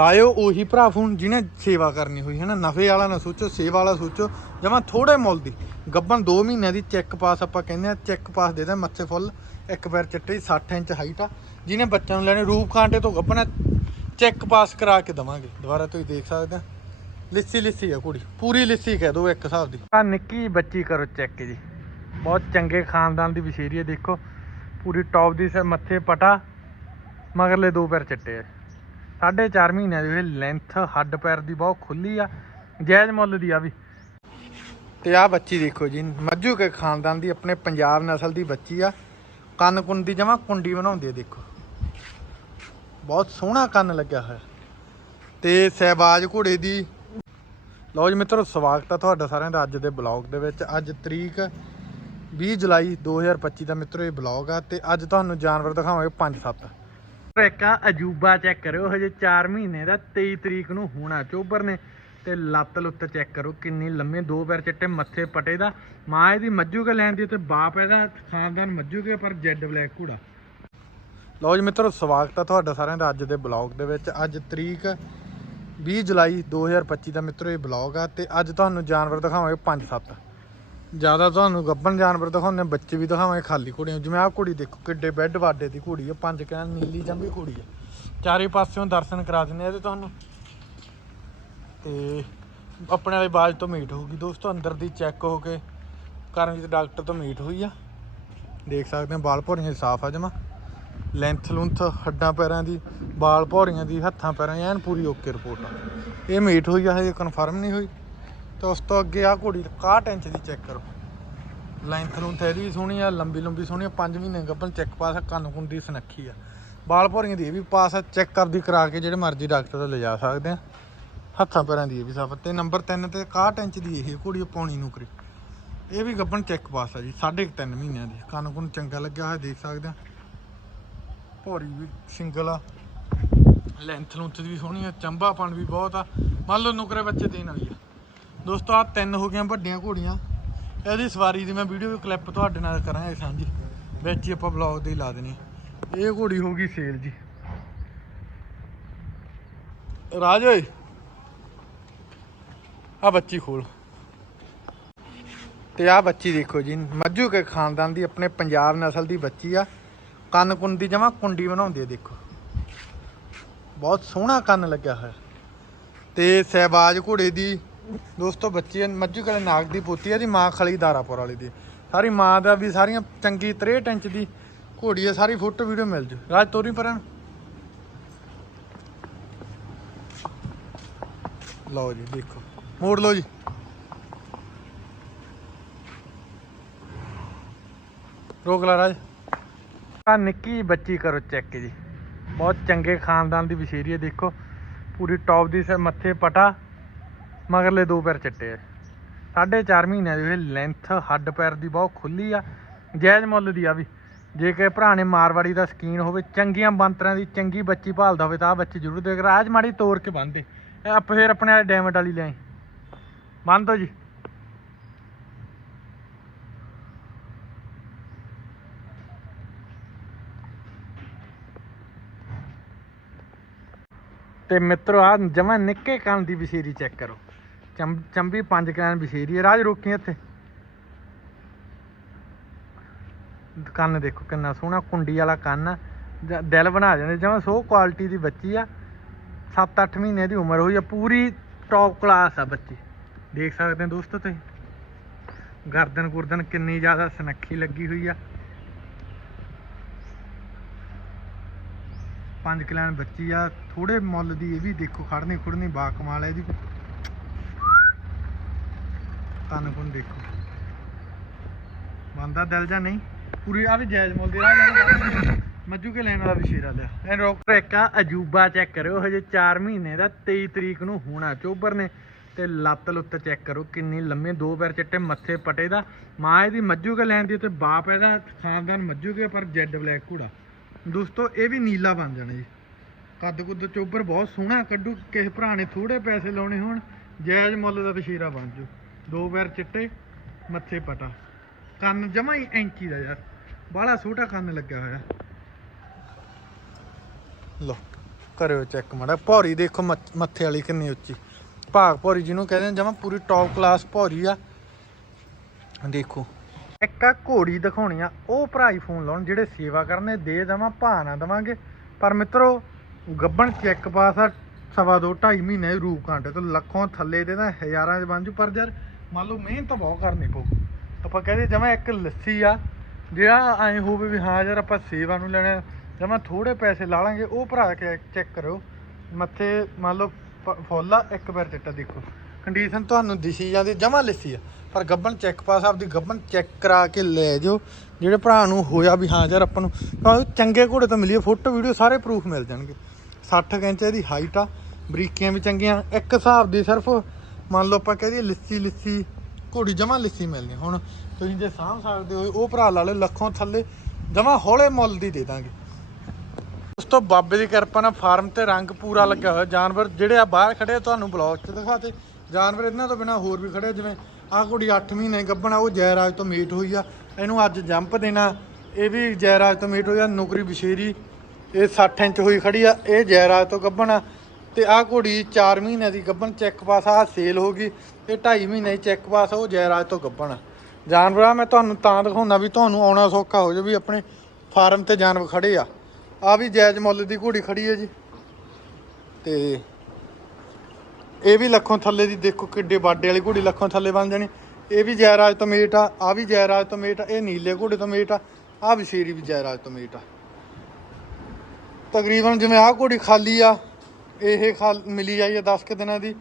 ਲਾਇਓ ਉਹੀ ਭਰਾ ਫੋਨ ਜਿਹਨੇ ਸੇਵਾ ਕਰਨੀ ਹੋਈ ਹੈ ਨਾ ਨਫੇ ਵਾਲਾ ਨਾ ਸੋਚੋ, ਸੇਵਾ ਵਾਲਾ ਸੋਚੋ। ਜਮਾ ਥੋੜੇ ਮੁੱਲ ਦੀ। ਗੱਬਨ 2 ਮਹੀਨਿਆਂ ਦੀ ਚੈੱਕ ਪਾਸ ਆਪਾਂ ਕਹਿੰਦੇ ਆ, ਚੈੱਕ ਪਾਸ ਦੇ ਦੇ ਮੱਥੇ ਫੁੱਲ। ਇੱਕ ਪੈਰ ਚਿੱਟੇ 60 ਇੰਚ ਹਾਈਟ ਆ। ਜਿਹਨੇ ਬੱਚਿਆਂ ਨੂੰ ਲੈਣੇ ਰੂਪ ਕਾਂਟੇ ਤੋਂ ਗੱਬਨ ਚੈੱਕ ਪਾਸ ਕਰਾ ਕੇ ਦਵਾਂਗੇ। ਦੁਬਾਰਾ ਤੁਸੀਂ ਦੇਖ ਸਕਦੇ ਆ। ਲਿੱਸੀ ਲਿੱਸੀ ਆ ਕੁੜੀ। ਪੂਰੀ ਲਿੱਸੀ ਕਹਿ ਦੋ ਇੱਕ ਹਿਸਾਬ ਦੀ। ਆ ਨਿੱਕੀ ਬੱਚੀ ਕਰੋ ਚੈੱਕ ਜੀ। ਬਹੁਤ ਚੰਗੇ ਖਾਨਦਾਨ ਦੀ ਵਿਸ਼ੇਰੀ ਹੈ ਦੇਖੋ। ਪੂਰੀ ਟੌਪ ਦੀ ਸ- ਮੱਥੇ ਪਟਾ, ਮਗਰਲੇ ਦੋ ਪੈਰ ਚਿੱਟੇ ਆ। ਸਾਢੇ ਚਾਰ ਮਹੀਨਿਆਂ ਦੀ ਇਹ ਲੈਂਥ ਹੱਡ ਪੈਰ ਦੀ ਬਹੁਤ ਖੁੱਲੀ ਆ, ਜਾਇਜ਼ ਮੁੱਲ ਦੀ ਆ ਵੀ। ਤੇ ਆ ਬੱਚੀ ਦੇਖੋ ਜੀ, ਮੱਝੂ ਕੇ ਖਾਨਦਾਨ ਦੀ ਆਪਣੇ ਪੰਜਾਬ ਨਸਲ ਦੀ ਬੱਚੀ ਆ। ਕੰਨ ਕੁੰਨ ਦੀ ਜਮਾ ਕੁੰਡੀ ਬਣਾਉਂਦੀ ਆ, ਦੇਖੋ। ਬਹੁਤ ਸੋਹਣਾ ਕੰਨ ਲੱਗਿਆ ਹੋਇਆ। ਤੇ ਸਹਿਬਾਜ ਘੋੜੇ ਦੀ। ਲਓ ਜੀ ਮਿੱਤਰੋ, ਸਵਾਗਤ ਆ ਤੁਹਾਡਾ ਸਾਰਿਆਂ ਦਾ ਅੱਜ ਦੇ ਬਲੌਗ ਦੇ ਵਿੱਚ। ਅੱਜ ਤਰੀਕ 20 ਜੁਲਾਈ 2025 ਦਾ ਮਿੱਤਰੋ, ਇਹ ਬਲੌਗ ਆ। ਤੇ ਅੱਜ ਤੁਹਾਨੂੰ ਜਾਨਵਰ ਦਿਖਾਵਾਂਗੇ 5-7 ਇੱਕ ਆ ਅਜੂਬਾ ਚੈੱਕ ਕਰਿਓ, ਹਜੇ 4 ਮਹੀਨੇ ਦਾ 23 ਤਰੀਕ ਨੂੰ ਹੋਣਾ ਚੋਬਰ ਨੇ। ਤੇ ਲੱਤ ਲੁੱਤ ਚੈੱਕ ਕਰੋ ਕਿੰਨੀ ਲੰਮੇ ਦੋ ਪੈਰ ਚਿੱਟੇ, ਮੱਥੇ ਪਟੇ ਦਾ। ਮਾਂ ਇਹਦੀ ਮੱਜੂ ਲੈਣ ਦੀ, ਤੇ ਬਾਪ ਇਹਦਾ ਖਾਨਦਾਨ ਮੱਜੂ ਪਰ ਜੈਡ ਬਲੈਕ ਘੋੜਾ। ਲਓ ਜੀ ਮਿੱਤਰੋ, ਸਵਾਗਤ ਆ ਤੁਹਾਡਾ ਸਾਰਿਆਂ ਦਾ ਅੱਜ ਦੇ ਬਲੌਗ ਦੇ ਵਿੱਚ। ਅੱਜ ਤਰੀਕ 20 ਜੁਲਾਈ 2025 ਦਾ ਮਿੱਤਰੋ, ਇਹ ਬਲੌਗ ਆ, ਤੇ ਅੱਜ ਤੁਹਾਨੂੰ ਜਾਨਵਰ ਦਿਖਾਵਾਂਗੇ 5-7 ਜ਼ਿਆਦਾ ਤੁਹਾਨੂੰ ਗੱਬਣ ਜਾਨਵਰ ਦਿਖਾਉਂਦੇ ਬੱਚੇ ਵੀ ਦਿਖਾਵਾਂਗੇ ਖਾਲੀ ਘੋੜੀਆਂ ਜਿਵੇਂ ਆਹ ਕੁੜੀ ਦੇਖੋ, ਕਿੱਡੇ ਬੈੱਡ ਵਾਡੇ ਦੀ ਘੋੜੀ ਆ, ਪੰਜ ਕੈਨ ਨੀਲੀ ਜੰਬੀ ਘੋੜੀ ਆ। ਚਾਰੇ ਪਾਸਿਓਂ ਦਰਸ਼ਨ ਕਰਾ ਦਿੰਦੇ ਆ ਇਹਦੇ ਤੁਹਾਨੂੰ। ਤੇ ਆਪਣੇ ਵਾਲੀ ਬਾਜ ਤੋਂ ਮੀਟ ਹੋਊਗੀ ਦੋਸਤੋ, ਅੰਦਰ ਦੀ ਚੈੱਕ ਹੋ ਕੇ ਕਰਮਜੀਤ ਡਾਕਟਰ ਤੋਂ ਮੀਟ ਹੋਈ ਆ। ਦੇਖ ਸਕਦੇ ਹੋ ਬਾਲ ਭੌਰੀਆਂ ਸਾਫ਼ ਆ ਜਮਾ। ਲੈਂਥ ਲੁੰਥ, ਹੱਡਾਂ ਪੈਰਾਂ ਦੀ, ਬਾਲ ਭੌਰੀਆਂ ਦੀ, ਹੱਥਾਂ ਪੈਰਾਂ ਦੀ, ਐਨ ਪੂਰੀ ਓਕੇ ਰਿਪੋਰਟ ਆ। ਇਹ ਮੀਟ ਹੋਈ ਆ, ਹਜੇ ਕਨਫਰਮ ਨਹੀਂ ਹੋਈ। ਤੇ ਉਸ ਤੋਂ ਅੱਗੇ ਆ ਘੋੜੀ 61 ਇੰਚ ਦੀ ਚੈੱਕ ਕਰੋ। ਲੈਂਥ ਲੁੰਥ ਇਹਦੀ ਵੀ ਸੋਹਣੀ ਆ, ਲੰਬੀ ਲੰਬੀ ਸੋਹਣੀ ਆ 5 ਮਹੀਨੇ ਗੱਭਣ ਚੈੱਕ ਪਾਸ ਆ ਕੰਨ ਕੁੰਨ ਦੀ ਸੁਨੱਖੀ ਆ। ਬਾਲ ਭੋਰੀਆਂ ਦੀ ਇਹ ਵੀ ਪਾਸ ਆ ਚੈੱਕ ਕਰਦੀ ਕਰਾ ਕੇ ਜਿਹੜੇ ਮਰਜ਼ੀ ਡਾਕਟਰ ਤੋਂ ਲਿਜਾ ਸਕਦੇ ਆ। ਹੱਥਾਂ ਪੈਰਾਂ ਦੀ ਇਹ ਵੀ ਸਾਫ਼ ਤੇ ਨੰਬਰ 3 ਤੇ 61 ਇੰਚ ਦੀ ਇਹ ਘੋੜੀ ਆ, ਪੌਣੀ ਨੂਕਰੀ। ਇਹ ਵੀ ਗੱਭਣ ਚੈੱਕ ਪਾਸ ਆ ਜੀ 3.5 ਮਹੀਨਿਆਂ ਦੀ। ਕੰਨ ਕੁੰਨ ਚੰਗਾ ਲੱਗਿਆ ਹੋਇਆ, ਦੇਖ ਸਕਦੇ ਆ। ਭੌਰੀ ਵੀ ਸਿੰਗਲ ਆ। ਲੈਂਥ ਲੁੰਥ ਦੀ ਵੀ ਸੋਹਣੀ ਆ, ਚੰਬਾਪਣ ਵੀ ਬਹੁਤ ਆ। ਮੰਨ ਲਓ ਨੁਕਰੇ ਬੱਚੇ ਦੇਣ ਵਾਲੀ ਆ। ਦੋਸਤੋ ਆ ਤਿੰਨ ਹੋ ਗਈਆਂ ਵੱਡੀਆਂ ਘੋੜੀਆਂ। ਇਹਦੀ ਸਵਾਰੀ ਦੀ ਮੈਂ ਵੀਡੀਓ ਕਲਿੱਪ ਤੁਹਾਡੇ ਨਾਲ ਕਰਾਂਗੇ ਸਾਂਝੀ। ਵਿੱਚ ਹੀ ਆਪਾਂ ਬਲੌਗ ਦੇ ਹੀ ਲਾ ਦੇਣੀ। ਇਹ ਘੋੜੀ ਹੋ ਗਈ ਸੇਲ ਜੀ। ਰਾਜ ਓਏ। ਆ ਬੱਚੀ ਖੋਲ। ਤੇ ਆ ਬੱਚੀ ਦੇਖੋ ਜੀ, ਮੱਝੂ ਕੇ ਖਾਨਦਾਨ ਦੀ ਆਪਣੇ ਪੰਜਾਬ ਨਸਲ ਦੀ ਬੱਚੀ ਆ। ਕੰਨ ਕੁੰਨ ਦੀ ਜਮਾ ਕੁੰਡੀ ਬਣਾਉਂਦੀ ਆ, ਦੇਖੋ। ਬਹੁਤ ਸੋਹਣਾ ਕੰਨ ਲੱਗਿਆ ਹੋਇਆ। ਤੇ ਸਹਿਬਾਜ ਘੋੜੇ ਦੀ ਦੋਸਤੋ, ਬੱਚੀ ਆ ਮੱਝੂ ਕਲੇ ਨਾਗ ਦੀ ਪੋਤੀ ਆ ਦੀ ਮਾਂ ਖਲੀ ਦਾਰਾਪੁਰ ਵਾਲੀ ਦੀ। ਸਾਰੀ ਮਾਂ ਦਾ ਵੀ, ਸਾਰੀਆਂ ਚੰਗੀ 63 ਇੰਚ ਦੀ ਘੋੜੀ ਆ ਸਾਰੀ ਫੋਟੋ ਵੀਡੀਓ ਮਿਲ ਜੂ। ਰਾਜ, ਤੋਰੀ ਪਰਾਂ। ਲਓ ਜੀ, ਦੇਖੋ। ਮੋੜ ਲਓ ਜੀ। ਰੋਕ ਲਾ, ਰਾਜ। ਆ ਨਿੱਕੀ ਬੱਚੀ ਕਰੋ ਚੈੱਕ ਜੀ। ਬਹੁਤ ਚੰਗੇ ਖਾਨਦਾਨ ਦੀ ਵਿਸ਼ੇਰੀ ਹੈ, ਦੇਖੋ। ਪੂਰੀ ਟੌਪ ਦੀ ਸ- ਮੱਥੇ ਪਟਾ। ਮਗਰਲੇ ਦੋ ਪੈਰ ਚਿੱਟੇ ਆ। ਸਾਢੇ ਚਾਰ ਮਹੀਨਿਆਂ ਦੀ ਇਹ ਲੈਂਥ ਹੱਡ ਪੈਰ ਦੀ ਬਹੁਤ ਖੁੱਲੀ ਆ। ਜਾਇਜ਼ ਮੁੱਲ ਦੀ ਆ ਵੀ। ਜੇ ਕਿ ਭਰਾ ਨੇ ਮਾਰਵਾੜੀ ਦਾ ਸਕੀਨ ਹੋਵੇ, ਚੰਗੀਆਂ ਬੰਤਰਾਂ ਦੀ ਚੰਗੀ ਬੱਚੀ ਭਾਲਦਾ ਹੋਵੇ, ਤਾਂ ਆ ਬੱਚੀ ਜ਼ਰੂਰ ਦੇਖ। ਰਾਜ ਮਾੜੀ ਤੋੜ ਕੇ ਬੰਨਦੇ ਆਪ ਫਿਰ ਆਪਣੇ ਵਾਲੇ ਡੈਮਟ ਵਾਲੀ ਲਿਆਈ ਬੰਨ ਦੋ ਜੀ। ਤੇ ਮਿੱਤਰੋ ਆ ਜਮਾ ਨਿੱਕੇ ਕੰਨ ਦੀ ਵਿਸ਼ੇਰੀ ਚੈੱਕ ਕਰੋ। ਚੰ- ਚੰਬੀ ਪੰਜ ਕੰਨ ਵਿਸ਼ੇਰੀ ਹੈ। ਰਾਜ ਰੋਕੀ ਇੱਥੇ। ਕੰਨ ਦੇਖੋ ਕਿੰਨਾ ਸੋਹਣਾ, ਕੁੰਡੀ ਵਾਲਾ ਕੰਨ ਆ। ਦਿਲ ਬਣਾ ਜਾਂਦੇ। ਜਮਾ ਸੋ ਕੁਆਲਿਟੀ ਦੀ ਬੱਚੀ ਆ। 7-8 ਮਹੀਨੇ ਦੀ ਉਮਰ ਹੋਈ ਆ। ਪੂਰੀ ਟੌਪ ਕਲਾਸ ਆ ਬੱਚੀ। ਦੇਖ ਸਕਦੇ ਹੋ ਦੋਸਤੋ ਤੁਸੀਂ। ਗਰਦਨ ਗੁਰਦਨ ਕਿੰਨੀ ਜ਼ਿਆਦਾ ਸਨੱਖੀ ਲੱਗੀ ਹੋਈ ਆ। ਪੰਜ ਕਿਲਾਨ ਬੱਚੀ ਆ ਥੋੜੇ ਮੁੱਲ ਦੀ ਇਹ ਵੀ ਦੇਖੋ ਖੜਨੀ ਖੁੜਨੀ ਬਾ ਕਮਾਲ ਹੈ ਇਹਦੀ ਕੰਨ ਕੁੰਨ ਦੇਖੋ। ਬੰਦਾ ਦਿਲ ਜਾਂ ਨਹੀਂ? ਪੂਰੀ ਆ ਵੀ ਜਾਇਜ਼ ਮੁੱਲ ਦੀ ਰਾਹ ਮੱਜੂ ਕੇ ਲੈਣ ਵਾਲਾ ਵੀ ਸ਼ੇਰਾ ਲਿਆ। ਇਹ ਡਾਕਟਰ ਇੱਕ ਆ, ਅਜੂਬਾ ਚੈੱਕ ਕਰਿਓ, ਹਜੇ 4 ਮਹੀਨੇ ਦਾ 23 ਤਰੀਕ ਨੂੰ ਹੋਣਾ ਚੋਬਰ ਨੇ। ਤੇ ਲੱਤ ਲੁੱਤ ਚੈੱਕ ਕਰੋ, ਕਿੰਨੀ ਲੰਮੇ ਦੋ ਪੈਰ ਚਿੱਟੇ, ਮੱਥੇ ਪਟੇ ਦਾ। ਮਾਂ ਇਹਦੀ ਮੱਜੂ ਕੇ ਲੈਣ ਦੀ ਤੇ ਬਾਪ ਇਹਦਾ ਖਾਨਦਾਨ ਮੱਜੂ ਕੇ, ਪਰ ਜੈਡ ਬਲੈਕ ਘੋੜਾ। ਦੋਸਤੋ, ਇਹ ਵੀ ਨੀਲਾ ਬਣ ਜਾਣਾ ਜੀ। ਕੱਦ ਕੁੱਦ ਚੋਬਰ ਬਹੁਤ ਸੋਹਣਾ ਕੱਢੂ, ਕਿਸੇ ਭਰਾ ਨੇ ਥੋੜੇ ਪੈਸੇ ਲਾਉਣੇ ਹੋਣ, ਜਾਇਜ਼ ਮੁੱਲ ਦਾ ਤਸ਼ੀਰਾ ਬਣ ਜੂ ਦੋ ਪੈਰ ਚਿੱਟੇ, ਮੱਥੇ ਪਟਾ। ਕੰਨ ਜਮਾ ਹੀ ਐਂਚੀ ਦਾ ਯਾਰ। ਬਾਹਲਾ ਛੋਟਾ ਕੰਨ ਲੱਗਿਆ ਹੋਇਆ। ਲੋ ਕਰਿਓ ਚੈੱਕ ਮਾੜਾ ਭੌਰੀ ਦੇਖੋ ਮੱਥ- ਮੱਥੇ ਵਾਲੀ ਕਿੰਨੀ ਉੱਚੀ। ਭਾਗ ਭੌਰੀ ਜਿਹਨੂੰ ਕਹਿੰਦੇ ਨੇ ਜਮਾ ਪੂਰੀ ਟੌਪ ਕਲਾਸ ਭੌਰੀ ਆ। ਦੇਖੋ। ਇੱਕ ਆ ਘੋੜੀ ਦਿਖਾਉਣੀ ਆ, ਉਹ ਭਰਾਈ ਫੋਨ ਲਾਉਣ ਜਿਹੜੇ ਸੇਵਾ ਕਰਨੇ ਦੇ ਦੇਵਾਂ ਭਾ ਨਾ ਦੇਵਾਂਗੇ। ਪਰ ਮਿੱਤਰੋ, ਗੱਬਣ ਚੈੱਕ ਪਾਸ ਆ, ਸਵਾ ਦੋ, ਢਾਈ ਮਹੀਨੇ ਦੀ ਤੋਂ ਲੱਖੋਂ ਥੱਲੇ ਦੇ ਤਾਂ ਹਜ਼ਾਰਾਂ ਦੇ ਬਣ ਜੂ, ਪਰ ਯਾਰ ਮੰਨ ਲਓ ਮਿਹਨਤ ਬਹੁਤ ਕਰਨੀ ਪਊ। ਆਪਾਂ ਕਹਿੰਦੇ ਜਮਾ ਇੱਕ ਲੱਸੀ ਆ, ਜਿਹੜਾ ਐ ਹੋਵੇ ਵੀ ਹਾਂ ਯਾਰ ਆਪਾਂ ਸੇਵਾ ਨੂੰ ਲੈਣਾ, ਜਮਾ ਥੋੜੇ ਪੈਸੇ ਲਾ ਲਾਂਗੇ, ਉਹ ਭਰਾ ਕੇ ਚੈੱਕ ਕਰੋ ਮੱਥੇ ਮੰਨ ਲਓ ਫੁੱਲ ਆ, ਇੱਕ ਪੈਰ ਚਿੱਟਾ ਦੇਖੋ। ਕੰਡੀਸ਼ਨ ਤੁਹਾਨੂੰ ਦਿਸੀ ਜਾਂਦੀ, ਜਮਾ ਲੱਸੀ ਆ। ਪਰ ਗੱਬਨ ਚੈੱਕ ਪਾਸ, ਆਪਦੀ ਗੱਬਨ ਚੈੱਕ ਕਰਾ ਕੇ ਲੈ ਜਾਓ। ਜਿਹੜੇ ਭਰਾ ਨੂੰ ਹੋਇਆ ਵੀ ਹਾਂ ਯਾਰ ਆਪਾਂ ਨੂੰ ਕਿਉਂਕਿ ਚੰਗੇ ਘੋੜੇ ਤੋਂ ਮਿਲੀ ਫੋਟੋ, ਵੀਡੀਓ ਸਾਰੇ ਪ੍ਰੂਫ ਮਿਲ ਜਾਣਗੇ। 60 ਕੁ ਇੰਚ ਇਹਦੀ ਹਾਈਟ ਆ, ਬਰੀਕੀਆਂ ਵੀ ਚੰਗੀਆਂ, ਇੱਕ ਹਿਸਾਬ ਦੀ ਸਿਰਫ ਮੰਨ ਲਓ ਆਪਾਂ ਕਹਦੇ ਲਿੱਸੀ ਲਿੱਸੀ, ਘੋੜੀ ਜਮਾ ਲਿੱਸੀ ਮਿਲਣੀ। ਹੁਣ ਤੁਸੀਂ ਜੇ ਸਾਂਭ ਸਕਦੇ ਹੋ, ਉਹ ਭਰਾ ਲਾ ਲਓ, ਲੱਖੋਂ ਥੱਲੇ, ਜਮਾ ਹੌਲੇ ਮੁੱਲ ਦੀ ਦੇ ਦਾਂਗੇ। ਉਸ ਤੋਂ ਬਾਬੇ ਦੀ ਕਿਰਪਾ ਨਾਲ ਫਾਰਮ ਤੇ ਰੰਗ ਪੂਰਾ ਲੱਗਾ ਹੋਇਆ, ਜਾਨਵਰ ਜਿਹੜੇ ਆ ਬਾਹਰ ਖੜੇ ਤੁਹਾਨੂੰ ਬਲੌਗ 'ਚ ਦਿਖਾਤੇ ਜਾਨਵਰ ਇਹਨਾਂ ਤੋਂ ਬਿਨਾ ਹੋਰ ਵੀ ਖੜੇ ਜਿਵੇਂ ਆਹ ਕੁੜੀ 8 ਮਹੀਨੇ ਗੱਭਣ ਆ ਉਹ ਜੈਰਾਜ ਤੋਂ ਮੀਟ ਹੋਈ ਆ, ਇਹਨੂੰ ਅੱਜ ਜੰਪ ਦੇਣਾ, ਇਹ ਵੀ ਜੈਰਾਜ ਤੋਂ ਮੀਟ ਹੋਈ ਆ ਨੌਕਰੀ ਬਸ਼ੇਰੀ ਇਹ 60 ਇੰਚ ਹੋਈ ਖੜੀ ਆ, ਇਹ ਜੈਰਾਜ ਤੋਂ ਗੱਭਣ ਆ ਤੇ ਆਹ ਘੋੜੀ 4 ਮਹੀਨੇ ਦੀ ਗੱਭਣ, ਚੈੱਕ ਪਾਸ ਆ, ਸੇਲ ਹੋ ਗਈ ਇਹ 2.5 ਮਹੀਨੇ ਦੀ ਚੈੱਕ ਪਾਸ ਆ, ਉਹ ਜੈਰਾਜ ਤੋਂ ਗੱਭਣ। ਆ ਜਾਨਵਰਾਂ, ਮੈਂ ਤੁਹਾਨੂੰ ਤਾਂ ਦਿਖਾਉਣਾ ਵੀ ਤੁਹਾਨੂੰ ਆਉਣਾ ਸੌਖਾ ਹੋ ਜਾ ਵੀ ਆਪਣੇ ਫਾਰਮ ਤੇ ਜਾਨਵਰ ਖੜੇ ਆ। ਆ ਵੀ ਜਾਇਜ਼ ਮੁੱਲ ਦੀ ਘੋੜੀ ਖੜੀ ਹੈ ਜੀ। ਤੇ ਇਹ ਵੀ ਲੱਖੋਂ ਥੱਲੇ ਦੀ ਦੇਖੋ ਕਿੱਡੇ ਬਾਡੇ ਵਾਲੀ ਘੋੜੀ ਲੱਖੋਂ ਥੱਲੇ ਬਣ ਜਾਣੀ। ਇਹ ਵੀ ਜੈਰਾਜ ਤੋਂ ਮੇਟ ਆ ਆ ਵੀ ਜੈਰਾਜ ਤੋਂ ਮੇਟ ਆ, ਇਹ ਨੀਲੇ ਘੋੜੇ ਤੋਂ ਮੇਟ ਆ ਆ ਵਿਸ਼ੇਰੀ ਵੀ ਜੈਰਾਜ ਤੋਂ ਮੇਟ ਆ। ਤਕਰੀਬਨ ਜਿਵੇਂ ਆਹ ਘੋੜੀ ਖਾਲੀ ਆ, ਇਹ ਖਾਲ ਮਿਲੀ ਜਾਈ ਆ 10 ਕੁ ਦਿਨਾਂ ਦੀ,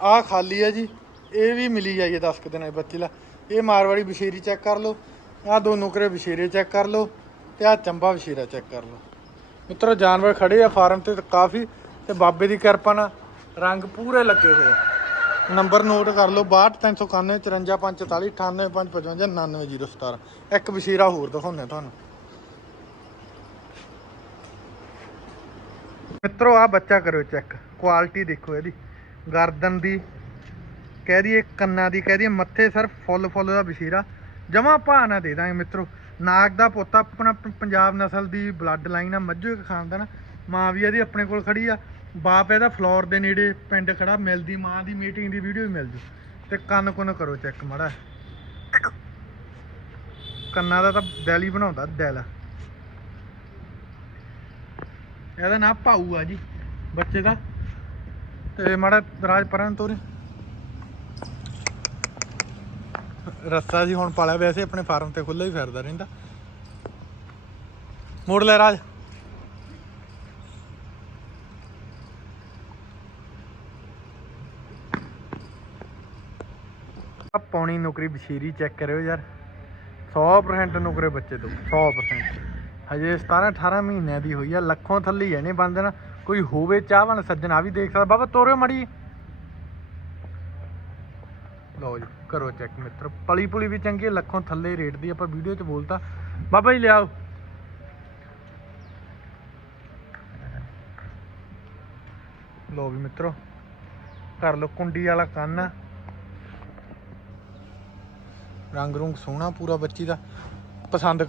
ਆਹ ਖਾਲੀ ਆ ਜੀ, ਇਹ ਵੀ ਮਿਲੀ ਜਾਈ ਹੈ 10 ਕੁ ਦਿਨਾਂ ਦੀ ਬੱਚੀ ਲਾ। ਇਹ ਮਾਰਵਾੜੀ ਵਿਸ਼ੇਰੀ ਚੈੱਕ ਕਰ ਲਓ, ਆਹ ਦੋ ਨੁਕਰੇ ਵਿਸ਼ੇਰੇ ਚੈੱਕ ਕਰ ਲਓ, ਤੇ ਆਹ ਚੰਬਾ ਵਿਸ਼ੇਰਾ ਚੈੱਕ ਕਰ ਲਓ। ਮਿੱਤਰੋ, ਜਾਨਵਰ ਖੜੇ ਆ ਫਾਰਮ ਤੇ ਕਾਫੀ, ਤੇ ਬਾਬੇ ਦੀ ਕਿਰਪਾ ਨਾਲ ਰੰਗ ਪੂਰੇ ਲੱਗੇ ਹੋਏ ਆ। ਨੰਬਰ ਨੋਟ ਕਰ ਲਓ 62391 54544 98555 99017 ਇੱਕ ਵਿਸ਼ੇਰਾ ਹੋਰ ਦਿਖਾਉਂਦੇ ਤੁਹਾਨੂੰ। ਮਿੱਤਰੋ ਆ ਬੱਚਾ ਕਰੋ ਚੈੱਕ ਕੁਆਲਿਟੀ ਦੇਖੋ ਇਹਦੀ। ਗਰਦਨ ਦੀ, ਕਹਿ ਦਈਏ ਕੰਨਾਂ ਦੀ, ਕਹਿ ਦਈਏ ਮੱਥੇ ਸਰ ਫੁੱਲ ਫੁੱਲ ਦਾ ਬਸ਼ੀਰਾ ਜਮਾ ਭਾ ਨਾ ਦੇ ਦਾਂਗੇ ਮਿੱਤਰੋ। ਨਾਗ ਦਾ ਪੁੱਤ ਆਪਣਾ ਪੰਜਾਬ ਨਸਲ ਦੀ ਬਲੱਡ ਲਾਈਨ ਆ, ਮੱਝੂ ਇੱਕ ਖਾਨਦਾਨ ਮਾਂ ਵੀ ਇਹਦੀ ਆਪਣੇ ਕੋਲ ਖੜੀ ਆ। ਬਾਪ ਇਹਦਾ ਫਲੋਰ ਦੇ ਨੇੜੇ ਪਿੰਡ ਖੜਾ, ਮਿਲਦੀ ਮਾਂ ਦੀ ਮੀਟਿੰਗ ਦੀ ਵੀਡੀਓ ਵੀ ਮਿਲ ਜੂ। ਤੇ ਕੰਨ ਕੁੰਨ ਕਰੋ ਚੈੱਕ ਮਾੜਾ। ਕੰਨਾਂ ਦਾ ਤਾਂ ਦਿਲ ਹੀ ਬਣਾਉਂਦਾ, ਦਿਲ। ਇਹਦਾ ਨਾਂ ਭਾਊ ਆ ਜੀ, ਬੱਚੇ ਦਾ। ਤੇ ਮਾੜਾ ਰਾਜ ਪਰਾਂ ਨੂੰ ਤੋਰੇ। ਰੱਸਾ ਜੀ ਹੁਣ ਪਾਲਿਆ, ਵੈਸੇ ਆਪਣੇ ਫਾਰਮ ਤੇ ਖੁੱਲਾ ਹੀ ਫਿਰਦਾ ਰਹਿੰਦਾ। ਮੋੜ ਲੈ ਰਾਜ। ਪਾਉਣੀ ਨੌਕਰੀ ਬਸ਼ੀਰੀ ਚੈੱਕ ਕਰਿਓ ਯਾਰ। 100% ਨੌਕਰੇ ਬੱਚੇ ਤੋਂ 100% ਹਜੇ 17 18 ਮਹੀਨਿਆਂ ਦੀ ਹੋਈ ਆ ਲੱਖੋਂ ਥੱਲੇ ਹੀ ਇਹਨੇ ਬੰਦ ਨਾ ਕੋਈ ਹੋਵੇ ਚਾਹਵਾਨ ਸੱਜਣ ਆ ਵੀ ਦੇਖ ਸਕਦਾ। ਬਾਬਾ ਤੋਰਿਓ ਮੜੀ ਲਓ ਜੀ ਕਰੋ ਚੈੱਕ ਮਿੱਤਰ। ਪਲੀ ਪੁਲੀ ਵੀ ਚੰਗੀ ਹੈ, ਲੱਖੋਂ ਥੱਲੇ ਰੇਟ ਦੀ ਆਪਾਂ ਵੀਡੀਓ 'ਚ ਬੋਲਤਾ। ਬਾਬਾ ਜੀ ਲਿਆਓ। ਲਓ ਵੀ ਮਿੱਤਰੋ ਕਰ ਲਓ ਕੁੰਡੀ ਵਾਲਾ ਕੰਨ। ਰੰਗ ਰੁੰਗ ਸੋਹਣਾ ਪੂਰਾ ਬੱਚੀ ਦਾ ਪਸੰਦ